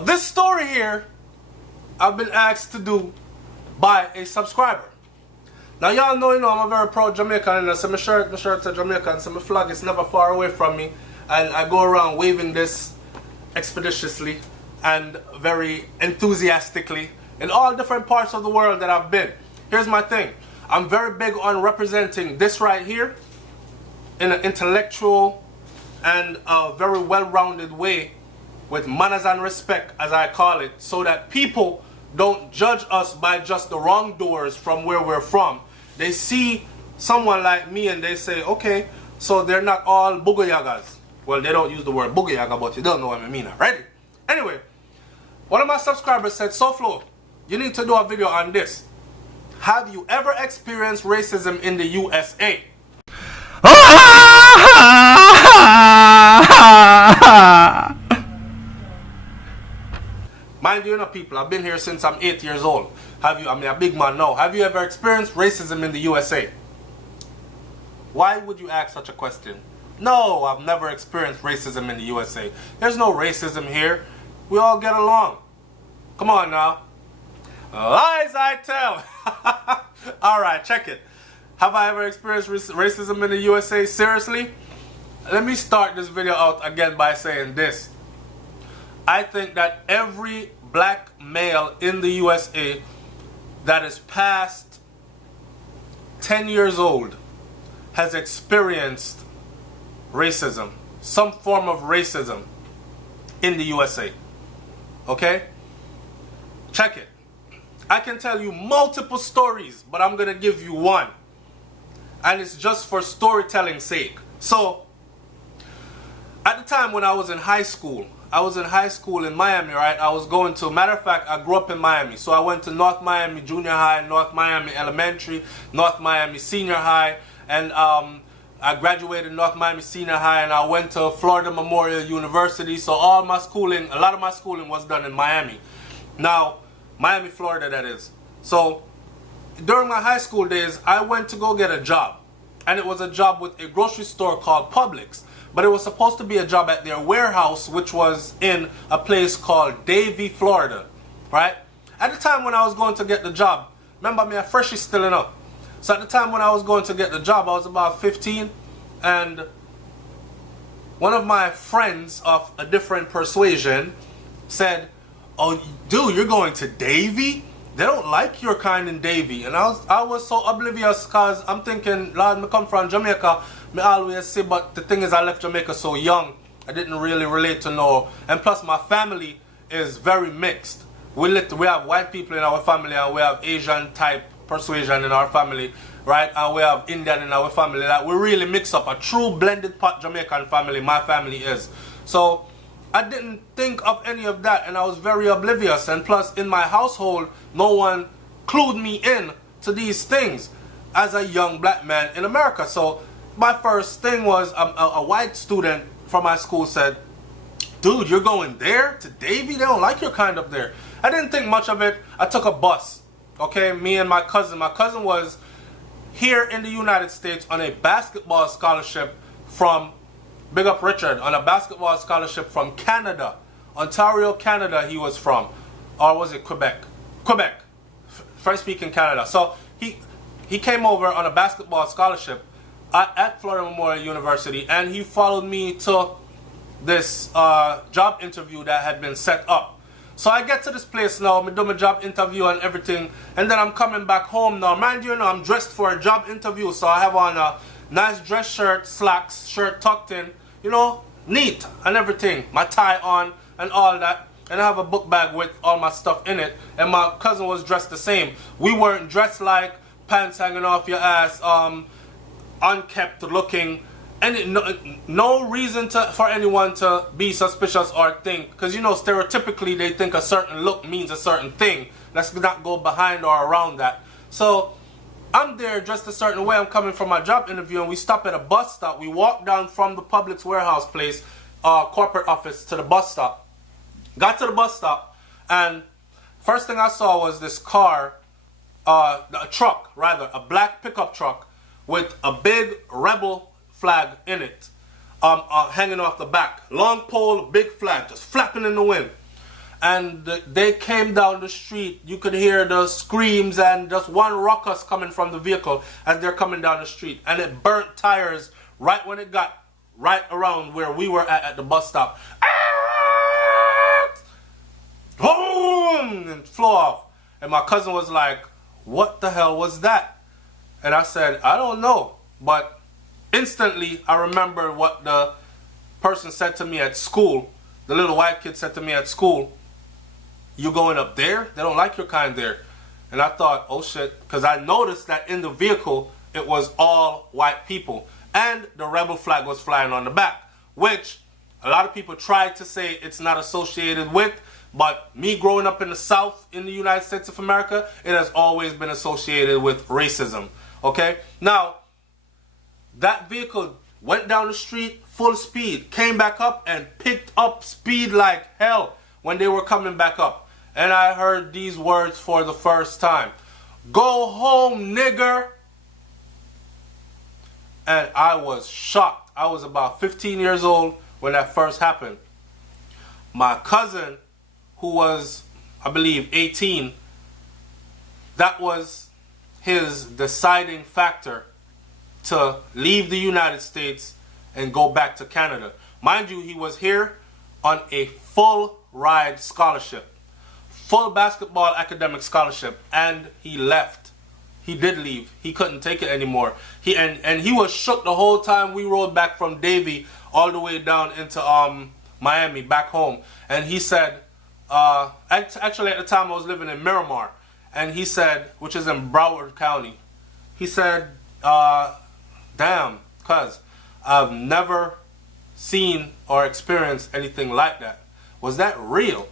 This story here, I've been asked to do by a subscriber. Now y'all know, I'm a very proud Jamaican, and so my shirt's a Jamaican, so my flag is never far away from me, and I go around waving this expeditiously and very enthusiastically in all different parts of the world that I've been. Here's my thing. I'm very big on representing this right here in an intellectual and a very well-rounded way, with manners and respect, as I call it, so that people don't judge us by just the wrongdoers from where we're from. They see someone like me and they say, okay, so they're not all boogayagas. Well, they don't use the word boogayaga, but you don't know what I mean already. Anyway, one of my subscribers said, SouFlo, you need to do a video on this. Have you ever experienced racism in the USA? Mind you, people, I've been here since I'm 8 years old. I'm a big man now. Have you ever experienced racism in the USA? Why would you ask such a question? No, I've never experienced racism in the USA. There's no racism here. We all get along. Come on now. Lies I tell. Alright, check it. Have I ever experienced racism in the USA? Seriously? Let me start this video out again by saying this. I think that every black male in the USA that is past 10 years old has experienced racism, some form of racism in the USA. Okay? Check it. I can tell you multiple stories, but I'm going to give you one. And it's just for storytelling's sake. So, at the time when I was in high school in Miami, right? I was going to, matter of fact, I grew up in Miami. So I went to North Miami Junior High, North Miami Elementary, North Miami Senior High, and I graduated North Miami Senior High, and I went to Florida Memorial University. So all my schooling, a lot of my schooling was done in Miami. Now, Miami, Florida, that is. So during my high school days, I went to go get a job. And it was a job with a grocery store called Publix. But it was supposed to be a job at their warehouse, which was in a place called Davie, Florida, right? At the time when I was going to get the job, remember me, a freshie still in up. So at the time when I was going to get the job, I was about 15, and one of my friends of a different persuasion said, oh, dude, you're going to Davie? They don't like your kind in Davie. And I was so oblivious, because I'm thinking, Lord, I come from Jamaica. I always say, but the thing is, I left Jamaica so young, I didn't really relate to no. And plus, my family is very mixed. We have white people in our family, and we have Asian type persuasion in our family, right? And we have Indian in our family. Like, we really mix up. A true blended pot Jamaican family, my family is. So I didn't think of any of that, and I was very oblivious. And plus, in my household, no one clued me in to these things as a young black man in America. So my first thing was a white student from my school said, dude, you're going there to Davie? They don't like your kind up there. I didn't think much of it. I took a bus, okay, me and my cousin. My cousin was here in the United States on a basketball scholarship from, big up Richard, on a basketball scholarship from Canada. Ontario, Canada he was from. Or was it Quebec? Quebec, French-speaking Canada. So he came over on a basketball scholarship at Florida Memorial University, and he followed me to this job interview that had been set up. So I get to this place now, I do my job interview and everything, and then I'm coming back home now. Mind you, I'm dressed for a job interview, so I have on a nice dress shirt, slacks, shirt tucked in, neat and everything, my tie on and all that, and I have a book bag with all my stuff in it, and my cousin was dressed the same. We weren't dressed like pants hanging off your ass, unkept looking, and no reason for anyone to be suspicious or think, because stereotypically they think a certain look means a certain thing. Let's not go behind or around that. So I'm there dressed a certain way. I'm coming from my job interview, and we stop at a bus stop. We walk down from the Publix warehouse place, corporate office, to the bus stop. Got to the bus stop, and first thing I saw was this car, a truck rather, a black pickup truck with a big rebel flag in it. hanging off the back. Long pole, big flag, just flapping in the wind. and they came down the street. You could hear the screams and just one ruckus coming from the vehicle as they're coming down the street, and it burnt tires right when it got right around where we were at the bus stop. Boom! And flew off. And my cousin was like, what the hell was that? And I said, I don't know. But instantly, I remember what the person said to me at school. The little white kid said to me at school, you going up there? They don't like your kind there. And I thought, oh shit, because I noticed that in the vehicle, it was all white people. And the rebel flag was flying on the back, which a lot of people tried to say it's not associated with. But me growing up in the South in the United States of America, it has always been associated with racism. Okay? Now, that vehicle went down the street full speed, came back up and picked up speed like hell when they were coming back up. And I heard these words for the first time. Go home, nigger. And I was shocked. I was about 15 years old when that first happened. My cousin, who was, I believe, 18, that was his deciding factor to leave the United States and go back to Canada. Mind you, he was here on a full ride scholarship, full basketball academic scholarship, and he left. He did leave. He couldn't take it anymore. He was shook the whole time we rode back from Davie all the way down into Miami, back home. And he said, actually at the time I was living in Miramar, and he said, which is in Broward County, he said, damn, cuz I've never seen or experienced anything like that. Was that real?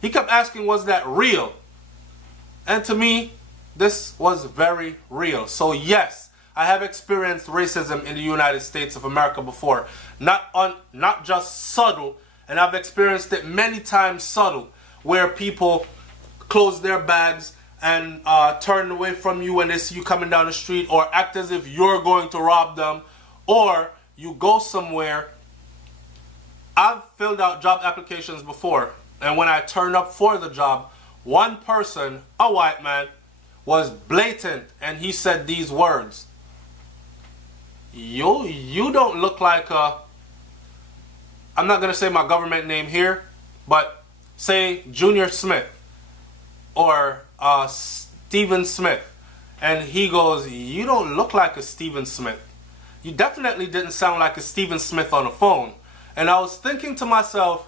He kept asking, was that real? And to me, this was very real. So yes, I have experienced racism in the United States of America before. Not just subtle, and I've experienced it many times subtle, where people close their bags and turn away from you when they see you coming down the street, or act as if you're going to rob them, or you go somewhere. I've filled out job applications before, and when I turned up for the job, one person, a white man, was blatant, and he said these words. You don't look like a, I'm not going to say my government name here, but say Junior Smith or Stephen Smith. And he goes, you don't look like a Stephen Smith. You definitely didn't sound like a Stephen Smith on the phone. And I was thinking to myself,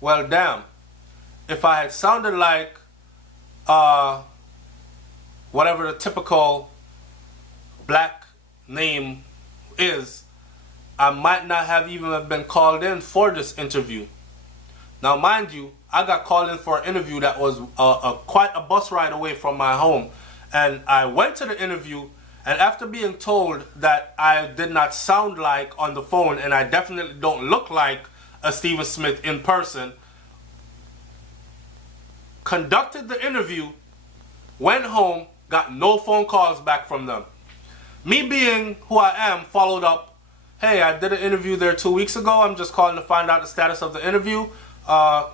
well, damn, if I had sounded like whatever the typical black name is, I might not have even been called in for this interview. Now, mind you, I got called in for an interview that was quite a bus ride away from my home. And I went to the interview, and after being told that I did not sound like on the phone, and I definitely don't look like a Stephen Smith in person, conducted the interview, went home, got no phone calls back from them. Me being who I am, followed up, hey, I did an interview there 2 weeks ago. I'm just calling to find out the status of the interview. The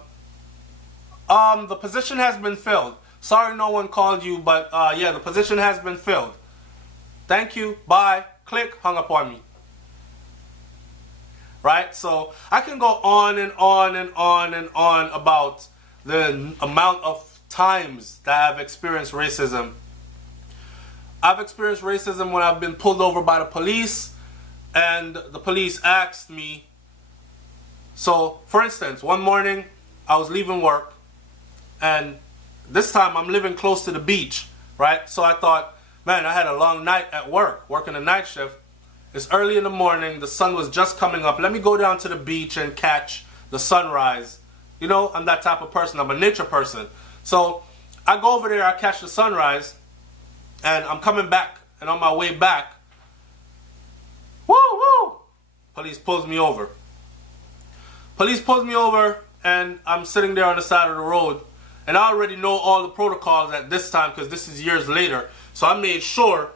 position has been filled. Sorry no one called you, but yeah, the position has been filled. Thank you, bye, click, hung up on me. Right? So I can go on and on and on and on about the amount of times that I've experienced racism. I've experienced racism when I've been pulled over by the police, and the police asked me. So, for instance, one morning I was leaving work, and this time I'm living close to the beach, right? So I thought, man, I had a long night at work, working a night shift. It's early in the morning, the sun was just coming up. Let me go down to the beach and catch the sunrise. You know, I'm that type of person. I'm a nature person. So I go over there, I catch the sunrise, and I'm coming back, and on my way back, police pulls me over. Police pulls me over, and I'm sitting there on the side of the road, and I already know all the protocols at this time because this is years later. So I made sure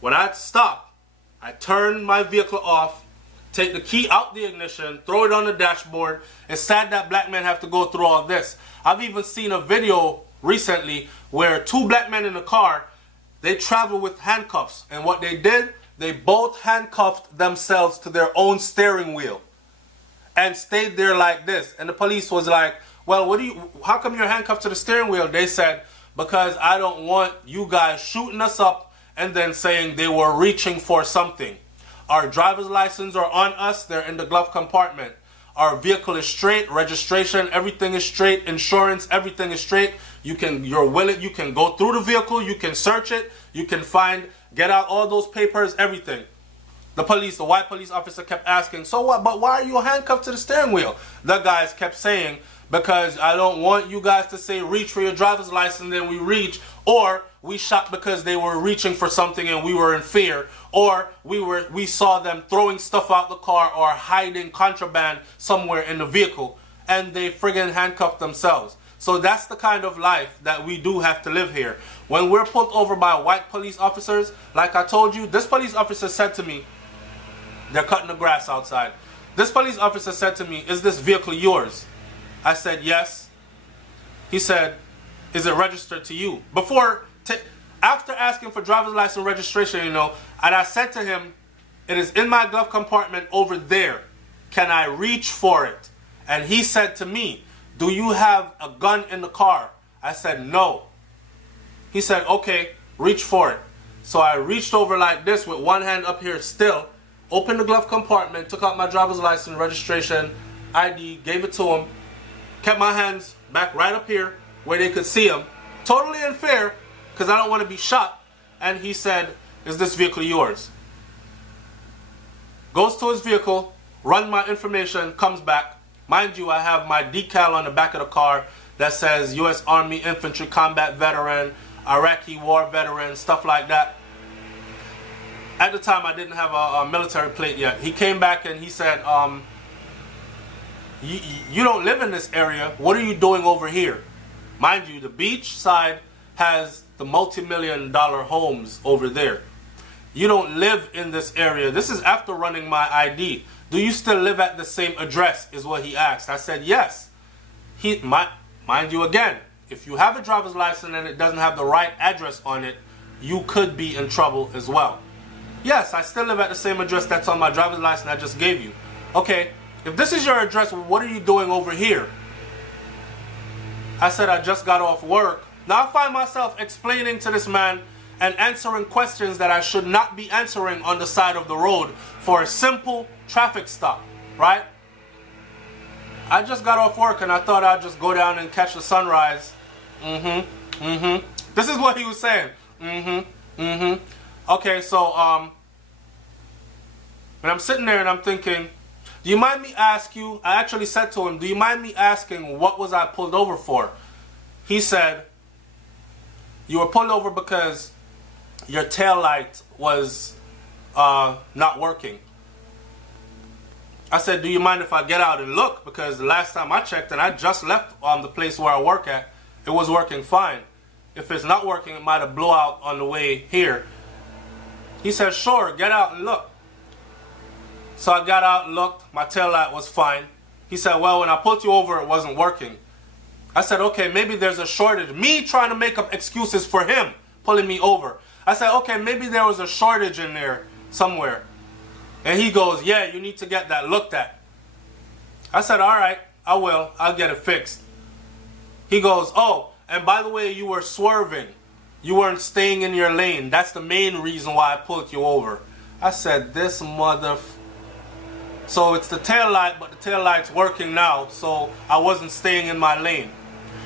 when I stopped, I turned my vehicle off, take the key out the ignition, throw it on the dashboard. It's sad that black men have to go through all this. I've even seen a video recently where two black men in a car, they travel with handcuffs. And what they did, they both handcuffed themselves to their own steering wheel and stayed there like this. And the police was like, well, how come you're handcuffed to the steering wheel? They said, because I don't want you guys shooting us up and then saying they were reaching for something. Our driver's license are on us. They're in the glove compartment. Our vehicle is straight. Registration, everything is straight. Insurance, everything is straight. You can go through the vehicle. You can search it. You can get out all those papers, everything. The white police officer kept asking, so what? But why are you handcuffed to the steering wheel? The guys kept saying, because I don't want you guys to say reach for your driver's license, then we reach, or we shot because they were reaching for something and we were in fear, or we saw them throwing stuff out the car or hiding contraband somewhere in the vehicle, and they friggin' handcuffed themselves. So that's the kind of life that we do have to live here. When we're pulled over by white police officers, like I told you, this police officer said to me, they're cutting the grass outside. This police officer said to me, is this vehicle yours? I said, yes. He said, is it registered to you? After asking for driver's license registration, and I said to him, it is in my glove compartment over there. Can I reach for it? And he said to me, do you have a gun in the car? I said, no. He said, okay, reach for it. So I reached over like this with one hand up here still, opened the glove compartment, took out my driver's license, registration, ID, gave it to him, kept my hands back right up here where they could see him. Totally unfair, because I don't want to be shot. And he said, is this vehicle yours? Goes to his vehicle, runs my information, comes back. Mind you, I have my decal on the back of the car that says U.S. Army Infantry Combat Veteran, Iraqi War Veteran, stuff like that. At the time, I didn't have a military plate yet. He came back and he said, you don't live in this area. What are you doing over here? Mind you, the beach side has the multi-million-dollar homes over there. You don't live in this area. This is after running my ID. Do you still live at the same address, is what he asked. I said, yes. Mind you again, if you have a driver's license and it doesn't have the right address on it, you could be in trouble as well. Yes, I still live at the same address that's on my driver's license I just gave you. Okay, if this is your address, what are you doing over here? I said, I just got off work. Now I find myself explaining to this man and answering questions that I should not be answering on the side of the road for a simple traffic stop, right? I just got off work and I thought I'd just go down and catch the sunrise. This is what he was saying. Okay, so when I'm sitting there and I'm thinking, do you mind me ask you, I actually said to him, do you mind me asking what was I pulled over for? He said, you were pulled over because your tail light was not working. I said, do you mind if I get out and look? Because the last time I checked, and I just left the place where I work at, it was working fine. If it's not working, it might have blew out on the way here. He said, sure, get out and look. So I got out and looked. My tail light was fine. He said, well, when I pulled you over, it wasn't working. I said, okay, maybe there's a shortage. Me trying to make up excuses for him pulling me over. I said, okay, maybe there was a shortage in there somewhere. And he goes, yeah, you need to get that looked at. I said, all right, I will. I'll get it fixed. He goes, oh, and by the way, you were swerving. You weren't staying in your lane. That's the main reason why I pulled you over. I said, this mother... So it's the tail light, but the tail light's working now, so I wasn't staying in my lane.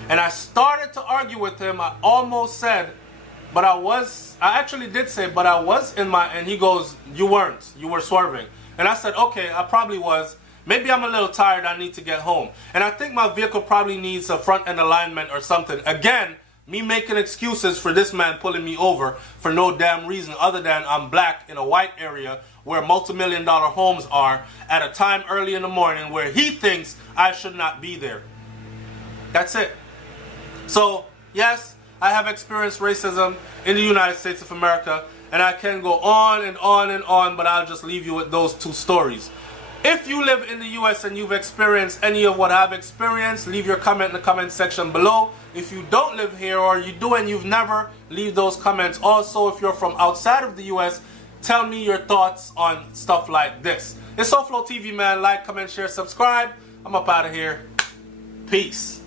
And I started to argue with him. I almost said, but I actually did say, but I was in my, and he goes, you weren't, you were swerving. And I said, okay, I probably was. Maybe I'm a little tired, I need to get home. And I think my vehicle probably needs a front end alignment or something. Again, me making excuses for this man pulling me over for no damn reason other than I'm black in a white area where multi-million-dollar homes are at a time early in the morning where he thinks I should not be there. That's it. So, yes, I have experienced racism in the United States of America, and I can go on and on and on, but I'll just leave you with those two stories. If you live in the US and you've experienced any of what I've experienced, leave your comment in the comment section below. If you don't live here or you do and you've never, leave those comments. Also, if you're from outside of the US, tell me your thoughts on stuff like this. It's SouFLoTV, man. Like, comment, share, subscribe. I'm up out of here. Peace.